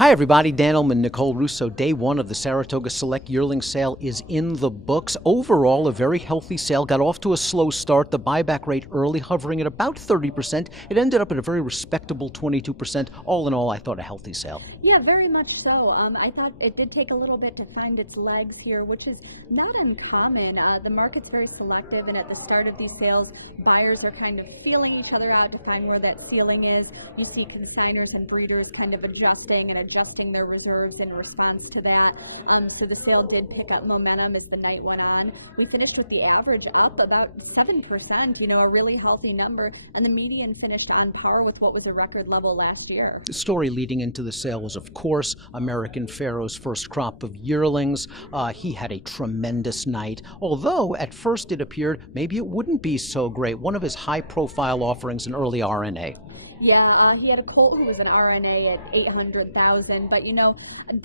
Hi everybody, Dan Illman, Nicole, Russo. Day one of the Saratoga Select Yearling sale is in the books. Overall, a very healthy sale. Got off to a slow start. The buyback rate early, hovering at about 30%. It ended up at a very respectable 22%. All in all, I thought a healthy sale. Yeah, very much so. I thought it did take a little bit to find its legs here, which is not uncommon. The market's very selective, and at the start of these sales, buyers are kind of feeling each other out to find where that ceiling is. You see consigners and breeders kind of adjusting their reserves in response to that. So the sale did pick up momentum as the night went on. We finished with the average up about 7%, a really healthy number, and the median finished on par with what was a record level last year. The story leading into the sale was, of course, American Pharoah's first crop of yearlings. He had a tremendous night, although at first it appeared maybe it wouldn't be so great. One of his high-profile offerings, an early RNA. Yeah, he had a colt who was an RNA at $800,000, but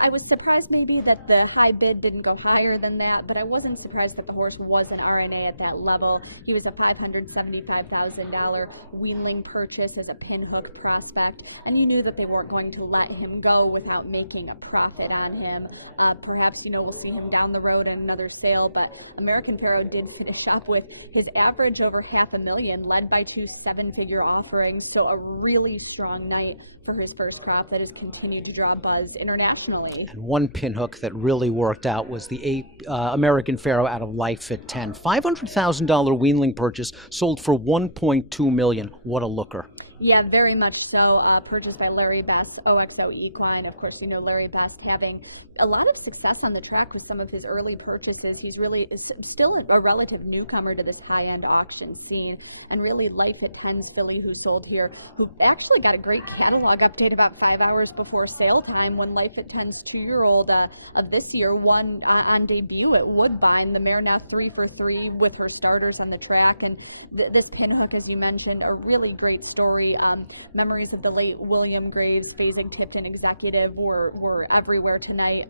I was surprised maybe that the high bid didn't go higher than that, but I wasn't surprised that the horse was an RNA at that level. He was a $575,000 weanling purchase as a pinhook prospect, and you knew that they weren't going to let him go without making a profit on him. Perhaps, we'll see him down the road in another sale, but American Pharoah did finish up with his average over $500,000, led by two seven-figure offerings, so a really strong night for his first crop that has continued to draw buzz internationally. And one pinhook that really worked out was the American Pharoah out of Life at 10. $500,000 weanling purchase, sold for $1.2 million. What a looker. Yeah, very much so. Purchased by Larry Best, OXO Equine. Of course, Larry Best having a lot of success on the track with some of his early purchases. He's really still a relative newcomer to this high-end auction scene. And really, Life at 10's filly who sold here, who actually got a great catalog update about 5 hours before sale time when Life at 10's 2-year-old of this year won on debut at Woodbine. The mare now 3 for 3 with her starters on the track. And this pinhook, as you mentioned, a really great story. Memories of the late William Graves, Fasig Tipton executive, were everywhere tonight.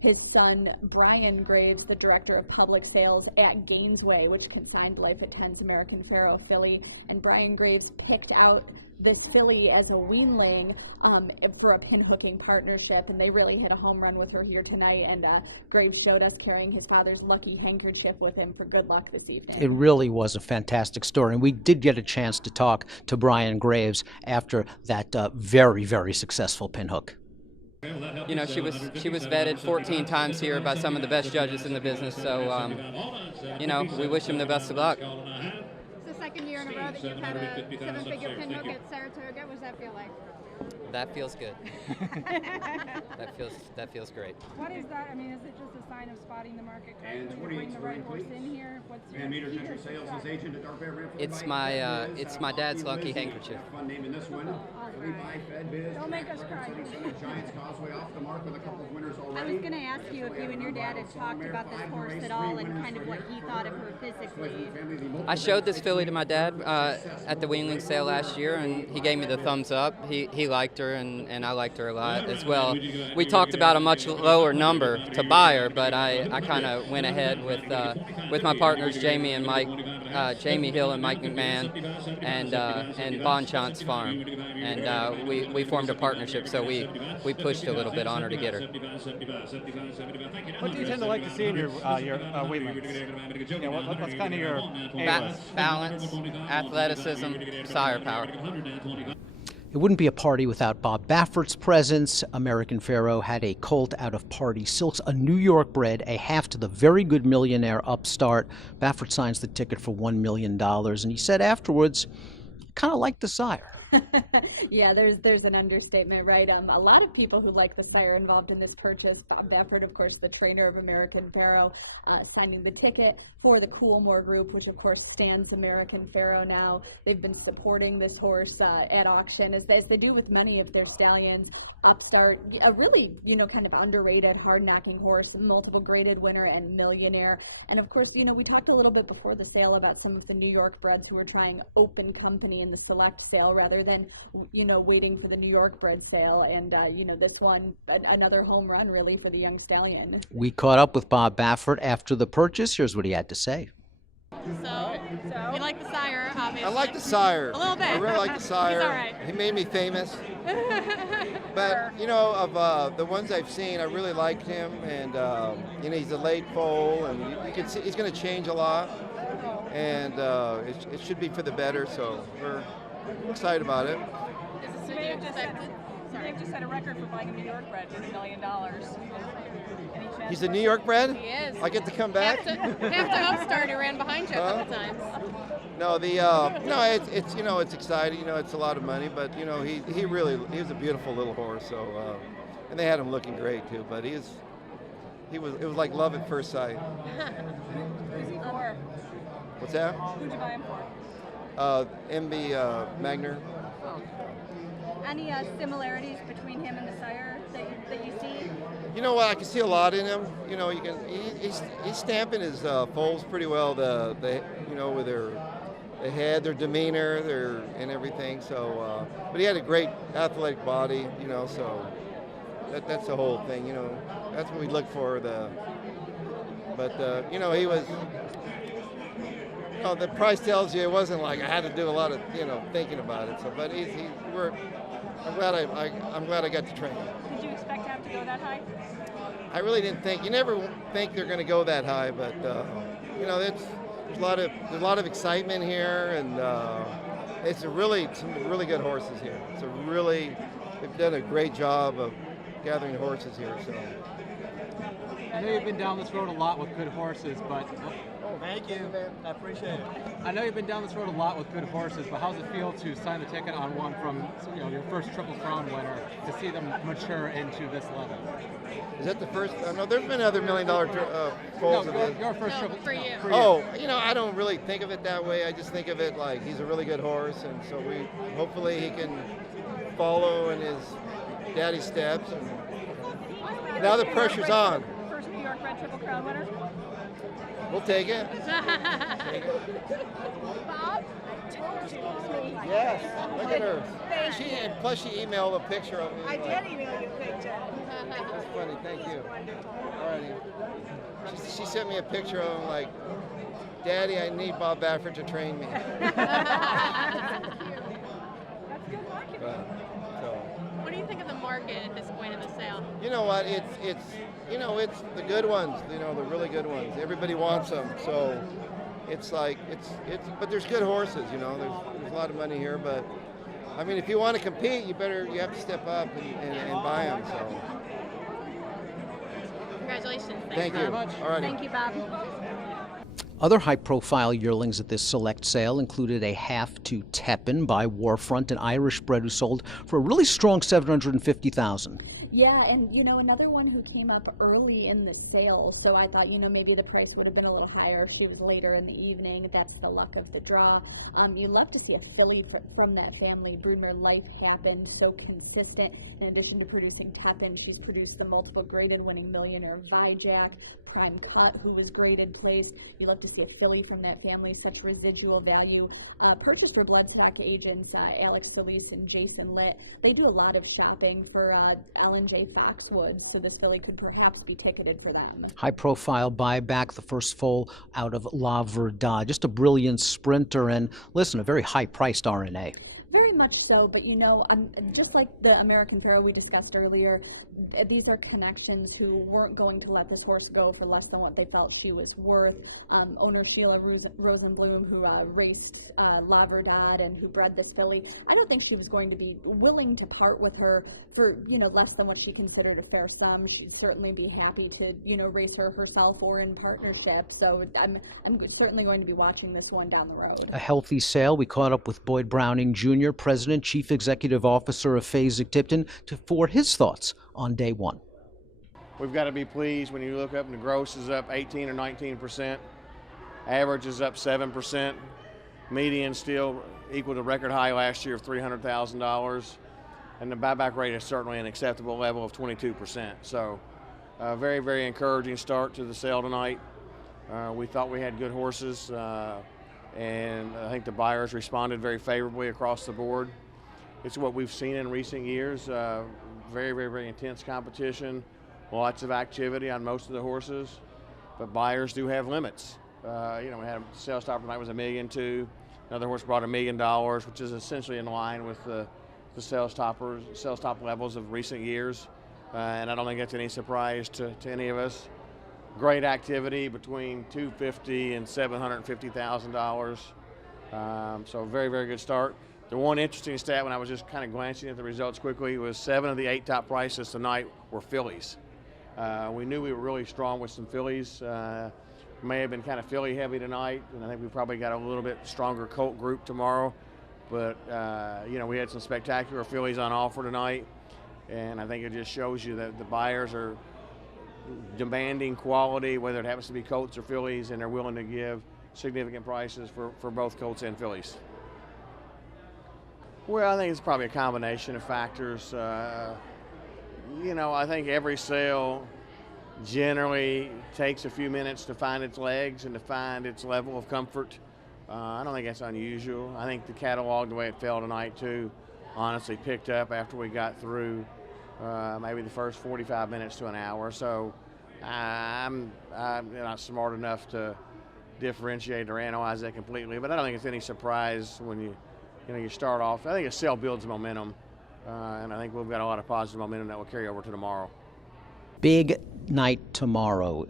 His son, Brian Graves, the director of public sales at Gainesway, which consigned Life at 10's American Pharoah filly, and Brian Graves picked out this filly as a weanling for a pinhooking partnership, and they really hit a home run with her here tonight, and Graves showed us carrying his father's lucky handkerchief with him for good luck this evening. It really was a fantastic story, and we did get a chance to talk to Brian Graves after that very, very successful pinhook. She was vetted 14 times here by some of the best judges in the business, so we wish him the best of luck. It's the second year in a row that you've had a seven-figure pinhook at Saratoga. What does that feel like? That feels good. that feels great. What is that? I mean, is it just a sign of spotting the market correctly to bring the right horse in here? What's your sales agent at It's my dad's lucky handkerchief. Don't make us cry. I was going to ask you if you and your dad had talked about this horse at all and kind of what he thought of her physically. I showed this filly to my dad at the weanling sale last year, and he gave me the thumbs up. He liked her, and I liked her a lot as well. We talked about a much lower number to buy her, but I kind of went ahead with my partners Jamie and Mike, Jamie Hill and Mike McMahon, and Bonchant's farm, and we formed a partnership. So we pushed a little bit on her to get her. What do you tend to like to see in your weanlings? What's kind of your balance, athleticism, sire power. It wouldn't be a party without Bob Baffert's presence. American Pharoah had a colt out of Party Silks, a New York bred, a half to the very good millionaire upstart. Baffert signs the ticket for $1 million, and he said afterwards, kind of liked the sire. Yeah, there's an understatement, right? A lot of people who like the sire involved in this purchase. Bob Baffert, of course, the trainer of American Pharoah, signing the ticket for the Coolmore Group, which of course stands American Pharoah now. They've been supporting this horse at auction, as they do with many of their stallions. Upstart, a really, kind of underrated, hard-knocking horse, multiple graded winner and millionaire. And of course, we talked a little bit before the sale about some of the New York breds who were trying open company in the select sale rather than, waiting for the New York bred sale. And, this one, another home run, really, for the young stallion. We caught up with Bob Baffert after the purchase. Here's what he had to say. So we like the sire, obviously. I like the sire. A little bit. I really like the sire. He's all right. He made me famous. But you know, of the ones I've seen, I really liked him, and you know, he's a late foal, and you can see he's going to change a lot, and it should be for the better. So we're excited about it. Is this what you expected? They've just set a record for buying a New York bred for $1 million. Any chance He's a New York bred. He is. I get to come back. Have to upstart who ran behind you a couple times. No, no, it's you know, it's exciting. You know, it's a lot of money, but you know, he was a beautiful little horse. So and they had him looking great too. But it was like love at first sight. Who's he for? What's that? Who'd you buy him for? MB Magner. Any similarities between him and the sire that you see? You know what? I can see a lot in him. You know, he's stamping his foals pretty well. The you know, with their head, their demeanor, and everything. So, but he had a great athletic body. You know, so that's the whole thing. You know, that's what we look for. But you know, he was. You know, the price tells you it wasn't like I had to do a lot of thinking about it. So, but I'm glad I got to train him. Did you expect to have to go that high? I really didn't think. You never think they're going to go that high, but you know, there's a lot of excitement here, and it's some really good horses here. They've done a great job of gathering horses here. So I know you've been down this road a lot with good horses, but Thank you. I appreciate it. I know you've been down this road a lot with good horses, but how's it feel to sign the ticket on one from your first Triple Crown winner to see them mature into this level? Is that the first? No, there's been other $1 million foals. No, your first Triple for you. Oh, you know, I don't really think of it that way. I just think of it like he's a really good horse, and so hopefully he can follow in his daddy's steps. And now the pressure's on. First New York bred Triple Crown winner. We'll take it. Bob told me. Yes, look at her. Plus she emailed a picture of me. I did email you a picture. That's funny, thank you. Alrighty. She sent me a picture of him like, Daddy, I need Bob Baffert to train me. That's good marketing. What do you think of the market at this point in the sale? You know what? It's the good ones. You know, the really good ones. Everybody wants them. So it's like but there's good horses. You know, there's a lot of money here. But I mean, if you want to compete, you have to step up and buy them. So Congratulations. thank you very much. All right. Thank you, Bob. Other high-profile yearlings at this select sale included a half to Tepin by Warfront, an Irish bred who sold for a really strong $750,000. Yeah, and another one who came up early in the sale, so I thought, maybe the price would have been a little higher if she was later in the evening. That's the luck of the draw. You love to see a filly from that family. Broodmare Life Happened, so consistent. In addition to producing Tepin, she's produced the multiple graded winning millionaire Vijack, Prime Cut, who was graded place. You love to see a filly from that family, such residual value. Purchased for bloodstock agents Alex Solis and Jason Litt. They do a lot of shopping for Ellen J. Foxwoods, so this filly could perhaps be ticketed for them. High-profile buyback, the first foal out of La Verdad. Just a brilliant sprinter and, listen, a very high-priced RNA. Very much so, but just like the American Pharoah we discussed earlier, these are connections who weren't going to let this horse go for less than what they felt she was worth. Owner Sheila Rosenblum, who raced La Verdad and who bred this filly, I don't think she was going to be willing to part with her for less than what she considered a fair sum. She'd certainly be happy to race her herself or in partnership. So I'm certainly going to be watching this one down the road. A healthy sale. We caught up with Boyd Browning Jr., President, Chief Executive Officer of Fasig Tipton, for his thoughts on day one. We've got to be pleased when you look up and the gross is up 18 or 19%. Average is up 7%. Median still equal to record high last year of $300,000. And the buyback rate is certainly an acceptable level of 22%. So very, very encouraging start to the sale tonight. We thought we had good horses, and I think the buyers responded very favorably across the board. It's what we've seen in recent years. Very, very, very intense competition, lots of activity on most of the horses, but buyers do have limits. You know, we had a sales top tonight was $1.2 million. Another horse brought $1 million, which is essentially in line with the sales top levels of recent years. And I don't think that's any surprise to any of us. Great activity between $250,000 and $750,000. So a very, very good start. The one interesting stat when I was just kind of glancing at the results quickly was 7 of the 8 top prices tonight were fillies. We knew we were really strong with some fillies. May have been kind of filly heavy tonight, and I think we probably got a little bit stronger colt group tomorrow. But you know, we had some spectacular fillies on offer tonight, and I think it just shows you that the buyers are demanding quality, whether it happens to be colts or fillies, and they're willing to give significant prices for both colts and fillies. Well, I think it's probably a combination of factors. You know, I think every sale generally takes a few minutes to find its legs and to find its level of comfort. I don't think that's unusual. I think the catalog, the way it fell tonight too, honestly picked up after we got through maybe the first 45 minutes to an hour. So I'm not smart enough to differentiate or analyze that completely, but I don't think it's any surprise when you start off. I think a sale builds momentum, and I think we've got a lot of positive momentum that will carry over to tomorrow. Big night tomorrow.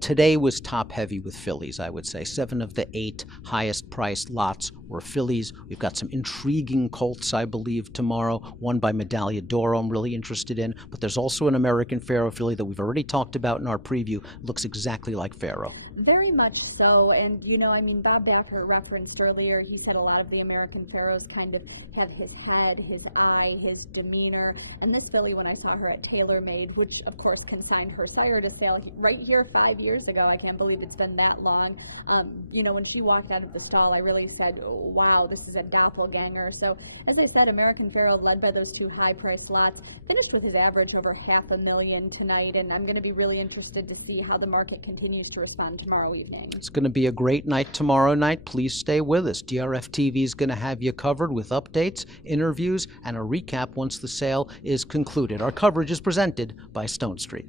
Today was top heavy with fillies, I would say. 7 of the 8 highest priced lots were fillies. We've got some intriguing colts, I believe, tomorrow. One by Medaglia d'Oro I'm really interested in, but there's also an American Pharoah filly that we've already talked about in our preview. Looks exactly like Pharoah. Very much so, and you know, I mean, Bob Baffert referenced earlier, he said a lot of the American Pharaohs kind of have his head, his eye, his demeanor, and this filly, when I saw her at TaylorMade, which of course consigned her sire to sale right here 5 years ago, I can't believe it's been that long, you know, when she walked out of the stall, I really said, wow, this is a doppelganger. So, as I said, American Pharoah, led by those 2 high-priced lots, finished with his average over $500,000 tonight, and I'm going to be really interested to see how the market continues to respond tomorrow evening. It's going to be a great night tomorrow night. Please stay with us. DRF TV is going to have you covered with updates, interviews, and a recap once the sale is concluded. Our coverage is presented by Stone Street.